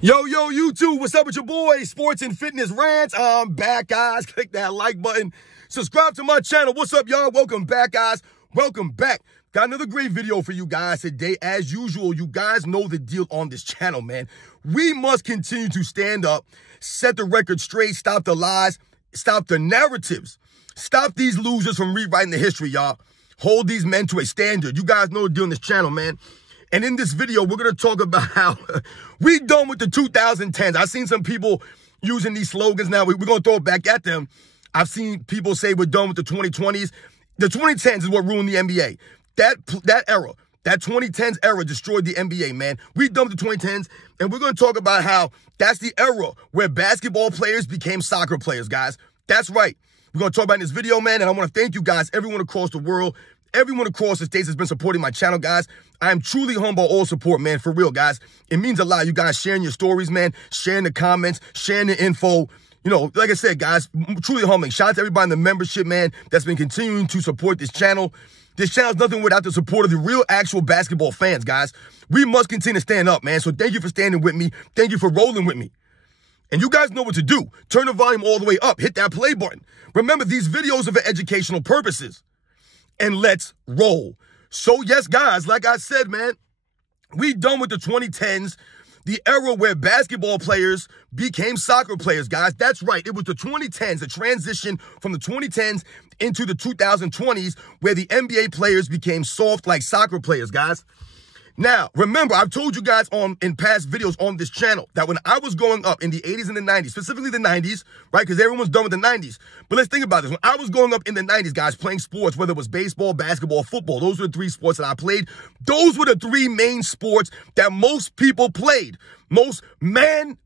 Yo, YouTube, what's up with your boy? Sports and Fitness Rants. I'm back, guys. Click that like button. Subscribe to my channel. What's up, y'all? Welcome back, guys. Welcome back. Got another great video for you guys today. As usual, you guys know the deal on this channel, man. We must continue to stand up, set the record straight, stop the lies, stop the narratives, stop these losers from rewriting the history, y'all. Hold these men to a standard. You guys know the deal on this channel, man. And in this video, we're going to talk about how we done with the 2010s. I've seen some people using these slogans now. We're going to throw it back at them. I've seen people say we're done with the 2020s. The 2010s is what ruined the NBA. That era, that 2010s era destroyed the NBA, man. We done with the 2010s, and we're going to talk about how that's the era where basketball players became soccer players, guys. That's right. We're going to talk about in this video, man, and I want to thank you guys, everyone across the world. Everyone across the states has been supporting my channel, guys. I am truly humbled by all support, man, for real, guys. It means a lot. You guys sharing your stories, man, sharing the comments, sharing the info. You know, like I said, guys, truly humbling. Shout out to everybody in the membership, man, that's been continuing to support this channel. This channel is nothing without the support of the real, actual basketball fans, guys. We must continue to stand up, man. So thank you for standing with me. Thank you for rolling with me. And you guys know what to do. Turn the volume all the way up. Hit that play button. Remember, these videos are for educational purposes. And let's roll. So yes, guys, like I said, man, we done with the 2010s, the era where basketball players became soccer players, guys. That's right. It was the 2010s, the transition from the 2010s into the 2020s, where the NBA players became soft like soccer players, guys. Now, remember, I've told you guys in past videos on this channel that when I was growing up in the 80s and the 90s, specifically the 90s, right, because everyone's done with the 90s. But let's think about this. When I was growing up in the 90s, guys, playing sports, whether it was baseball, basketball, football, those were the three sports that I played. Those were the three main sports that most people played. Most men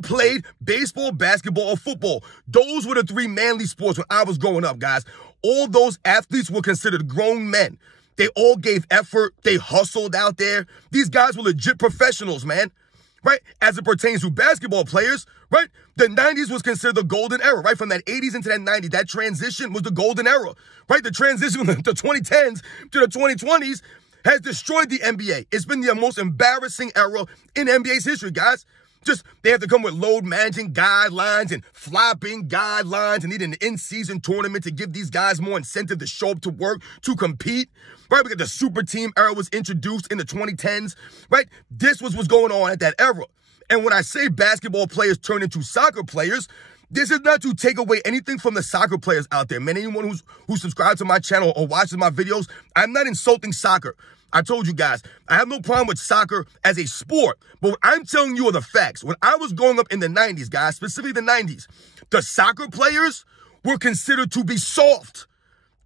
played baseball, basketball, or football. Those were the three manly sports when I was growing up, guys. All those athletes were considered grown men. They all gave effort. They hustled out there. These guys were legit professionals, man, right? As it pertains to basketball players, right? The 90s was considered the golden era, right? From that 80s into that 90s, that transition was the golden era, right? The transition from the 2010s to the 2020s has destroyed the NBA. It's been the most embarrassing era in NBA's history, guys. They have to come with load managing guidelines and flopping guidelines and needing an in-season tournament to give these guys more incentive to show up to work, to compete, right? Because the super team era was introduced in the 2010s, right? This was what's going on at that era. And when I say basketball players turn into soccer players, this is not to take away anything from the soccer players out there, man. Anyone who subscribes to my channel or watches my videos, I'm not insulting soccer. I told you guys, I have no problem with soccer as a sport, but what I'm telling you are the facts. When I was growing up in the 90s, guys, specifically the 90s, the soccer players were considered to be soft.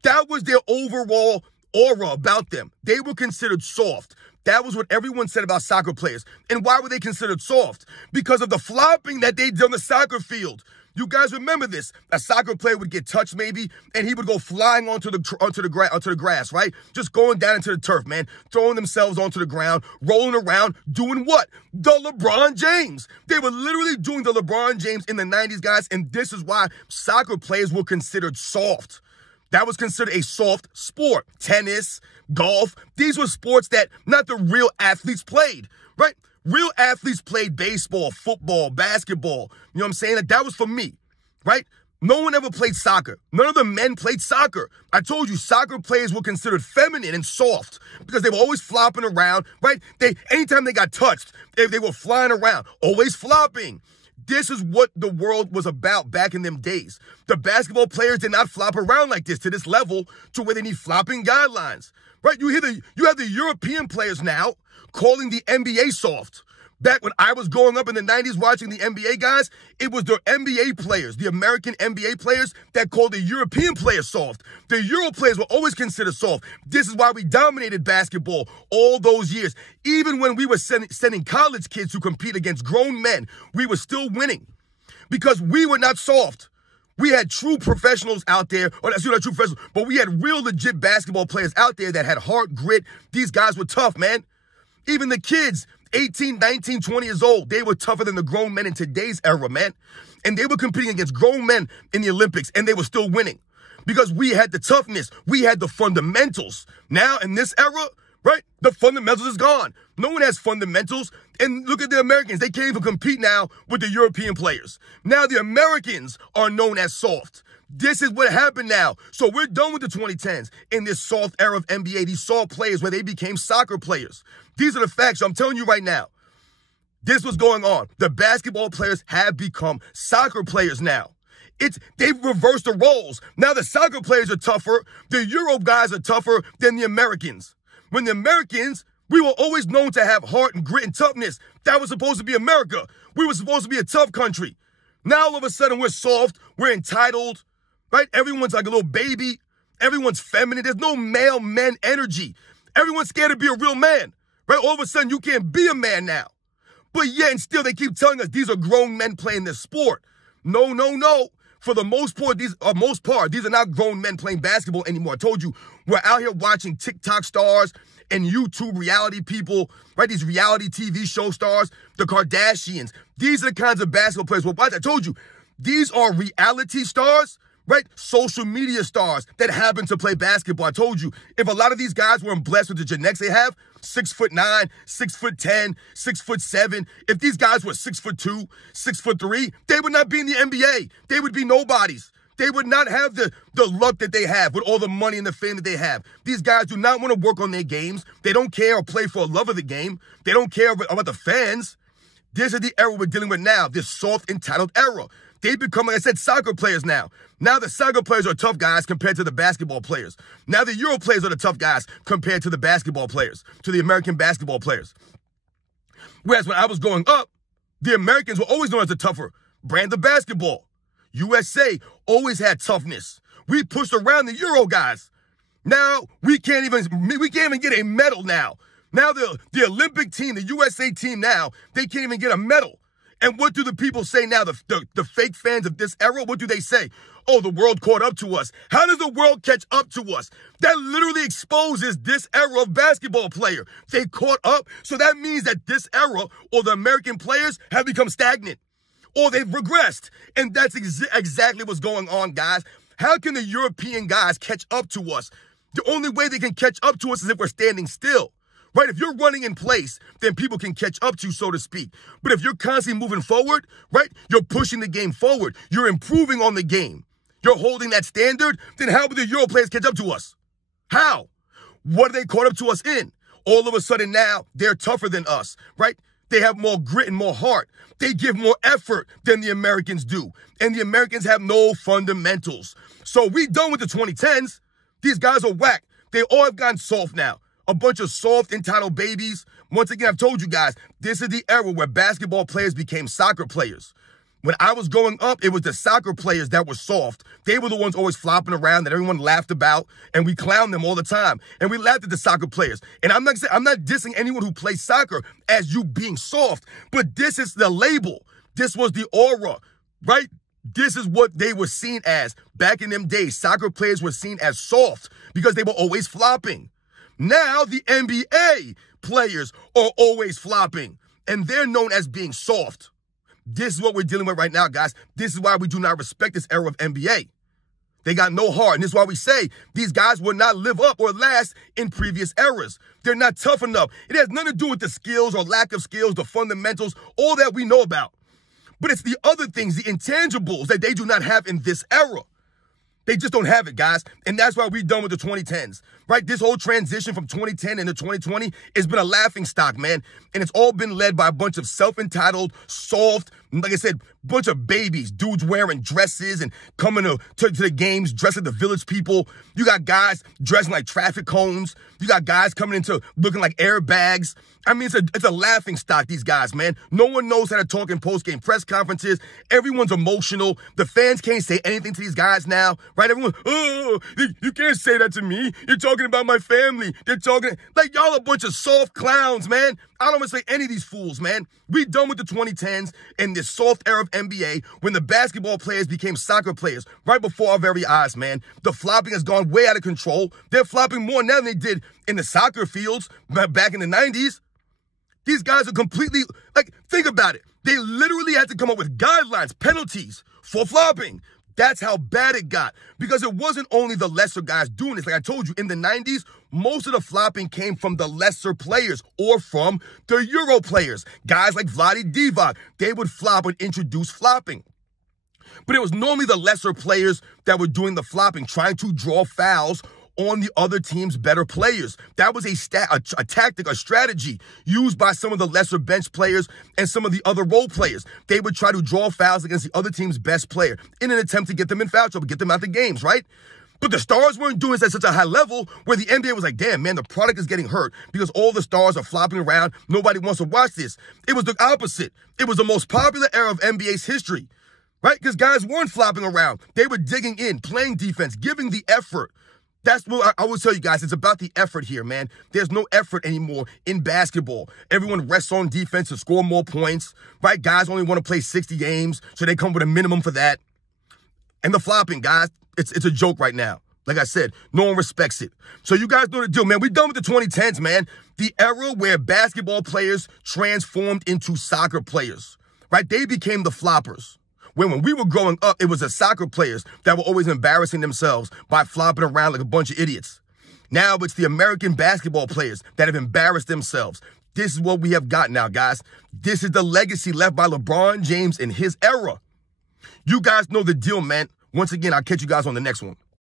That was their overall aura about them. They were considered soft. That was what everyone said about soccer players. And why were they considered soft? Because of the flopping that they did on the soccer field. You guys remember this. A soccer player would get touched maybe, and he would go flying onto the grass, right? Just going down into the turf, man. Throwing themselves onto the ground, rolling around, doing what? The LeBron James. They were literally doing the LeBron James in the 90s, guys, and this is why soccer players were considered soft. That was considered a soft sport. Tennis, golf, these were sports that not the real athletes played, right? Real athletes played baseball, football, basketball. You know what I'm saying? Like, that was for me, right? No one ever played soccer. None of the men played soccer. I told you, soccer players were considered feminine and soft because they were always flopping around, right? Anytime they got touched, they were flying around, always flopping. This is what the world was about back in them days. The basketball players did not flop around like this to this level to where they need flopping guidelines, right? You have the European players now calling the NBA soft. Back when I was growing up in the 90s watching the NBA, guys, it was the NBA players, the American NBA players, that called the European players soft. The Euro players were always considered soft. This is why we dominated basketball all those years. Even when we were sending college kids to compete against grown men, we were still winning because we were not soft. We had true professionals out there, or that's not true professionals, but we had real legit basketball players out there that had heart, grit. These guys were tough, man. Even the kids, 18, 19, 20 years old, they were tougher than the grown men in today's era, man. And they were competing against grown men in the Olympics, and they were still winning because we had the toughness. We had the fundamentals. Now, in this era, right, the fundamentals is gone. No one has fundamentals. And look at the Americans. They can't even compete now with the European players. Now the Americans are known as soft. This is what happened now. So we're done with the 2010s in this soft era of NBA, these soft players where they became soccer players. These are the facts. I'm telling you right now. This was going on. The basketball players have become soccer players now. They've reversed the roles. Now the soccer players are tougher. The Euro guys are tougher than the Americans. When the Americans, we were always known to have heart and grit and toughness. That was supposed to be America. We were supposed to be a tough country. Now all of a sudden we're soft. We're entitled. Right? Everyone's like a little baby. Everyone's feminine. There's no male men energy. Everyone's scared to be a real man. Right? All of a sudden you can't be a man now. But yet and still they keep telling us these are grown men playing this sport. No, no, no. For the most part, these are not grown men playing basketball anymore. I told you, we're out here watching TikTok stars and YouTube reality people, right? These reality TV show stars, the Kardashians. These are the kinds of basketball players. Well, I told you, these are reality stars, right? Social media stars that happen to play basketball. I told you, if a lot of these guys weren't blessed with the genetics they have, 6'9", 6'10", 6'7", if these guys were 6'2", 6'3", they would not be in the NBA. They would be nobodies. They would not have the luck that they have with all the money and the fame that they have. These guys do not want to work on their games. They don't care or play for a love of the game. They don't care about the fans. This is the era we're dealing with now, this soft, entitled era. They become, like I said, soccer players now. Now the soccer players are tough guys compared to the basketball players. Now the Euro players are the tough guys compared to the basketball players, to the American basketball players. Whereas when I was growing up, the Americans were always known as the tougher brand of basketball. USA always had toughness. We pushed around the Euro guys. Now we can't even get a medal now. Now the Olympic team, the USA team now, they can't even get a medal. And what do the people say now, the fake fans of this era? What do they say? Oh, the world caught up to us. How does the world catch up to us? That literally exposes this era of basketball player. They caught up. So that means that this era or the American players have become stagnant or they've regressed. And that's exactly what's going on, guys. How can the European guys catch up to us? The only way they can catch up to us is if we're standing still. Right? If you're running in place, then people can catch up to you, so to speak. But if you're constantly moving forward, right, you're pushing the game forward. You're improving on the game. You're holding that standard. Then how will the Euro players catch up to us? How? What are they caught up to us in? All of a sudden now, they're tougher than us, right? They have more grit and more heart. They give more effort than the Americans do. And the Americans have no fundamentals. So we done with the 2010s. These guys are whack. They all have gotten soft now. A bunch of soft, entitled babies. Once again, I've told you guys, this is the era where basketball players became soccer players. When I was growing up, it was the soccer players that were soft. They were the ones always flopping around that everyone laughed about, and we clowned them all the time. And we laughed at the soccer players. And I'm not dissing anyone who plays soccer as you being soft, but this is the label. This was the aura, right? This is what they were seen as. Back in them days, soccer players were seen as soft because they were always flopping. Now the NBA players are always flopping, and they're known as being soft. This is what we're dealing with right now, guys. This is why we do not respect this era of NBA. They got no heart, and this is why we say these guys will not live up or last in previous eras. They're not tough enough. It has nothing to do with the skills or lack of skills, the fundamentals, all that we know about. But it's the other things, the intangibles that they do not have in this era. They just don't have it, guys. And that's why we're done with the 2010s, right? This whole transition from 2010 into 2020 has been a laughing stock, man. And it's all been led by a bunch of self-entitled, soft, like I said, bunch of babies, dudes wearing dresses and coming to the games dressed like the village people. You got guys dressing like traffic cones. You got guys coming into looking like airbags. I mean, it's a laughing stock, these guys, man. No one knows how to talk in post-game press conferences. Everyone's emotional. The fans can't say anything to these guys now, right? Everyone, oh, you can't say that to me. You're talking about my family. They're talking, like, y'all a bunch of soft clowns, man. I don't want to say any of these fools, man. We done with the 2010s and this soft era of NBA when the basketball players became soccer players right before our very eyes, man. The flopping has gone way out of control. They're flopping more now than they did in the soccer fields back in the 90s. These guys are completely, like, think about it. They literally had to come up with guidelines, penalties for flopping. That's how bad it got. Because it wasn't only the lesser guys doing this. Like I told you, in the 90s, most of the flopping came from the lesser players or from the Euro players. Guys like Vlade Divac, they would flop and introduce flopping. But it was normally the lesser players that were doing the flopping, trying to draw fouls on the other team's better players. That was a tactic, a strategy used by some of the lesser bench players and some of the other role players. They would try to draw fouls against the other team's best player in an attempt to get them in foul trouble, get them out the games, right? But the stars weren't doing this at such a high level where the NBA was like, damn, man, the product is getting hurt because all the stars are flopping around. Nobody wants to watch this. It was the opposite. It was the most popular era of NBA's history, right? Because guys weren't flopping around. They were digging in, playing defense, giving the effort. That's what I will tell you guys. It's about the effort here, man. There's no effort anymore in basketball. Everyone rests on defense to score more points, right? Guys only want to play 60 games, so they come with a minimum for that. And the flopping, guys, it's a joke right now. Like I said, no one respects it. So you guys know the deal, man. We're done with the 2010s, man. The era where basketball players transformed into soccer players, right? They became the floppers. When we were growing up, it was the soccer players that were always embarrassing themselves by flopping around like a bunch of idiots. Now it's the American basketball players that have embarrassed themselves. This is what we have got now, guys. This is the legacy left by LeBron James in his era. You guys know the deal, man. Once again, I'll catch you guys on the next one.